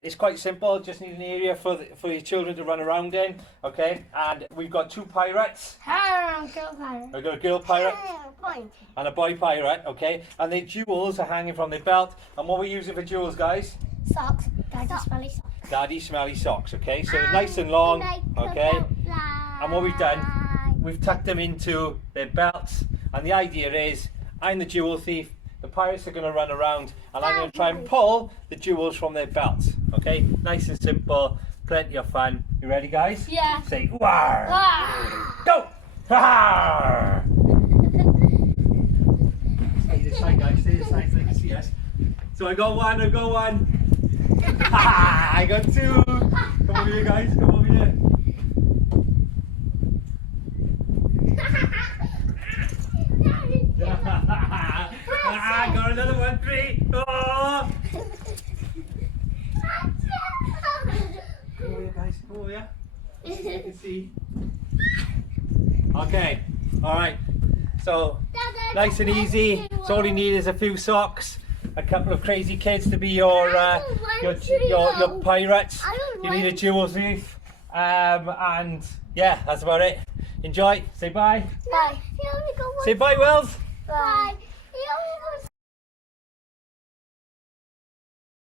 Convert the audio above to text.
It's quite simple, just need an area for your children to run around in, okay? And we've got two pirates. Girl pirate. We've got a girl pirate Point. and a boy pirate, okay? And their jewels are hanging from their belt. And what we're using for jewels, guys? Socks. Daddy smelly socks. Daddy smelly socks, okay? So nice and long, okay? And what we've done, we've tucked them into their belts. And the idea is, I'm the jewel thief. The pirates are going to run around and I'm going to try and pull the jewels from their belts. Okay? Nice and simple. Plenty of fun. You ready, guys? Yeah. Say, "War!" Go! War! Stay this side, guys. Stay this side so they can see us. So I got one. I got two. Come over here, guys. Come over here. I got another one, three. Oh! Come over here, guys. Come over here. You can see. Okay. All right. So nice and easy. So all you need is a few socks, a couple of crazy kids to be your pirates. You need a jewel thief, and yeah, that's about it. Enjoy. Say bye. Bye. Say bye, Wells. Bye.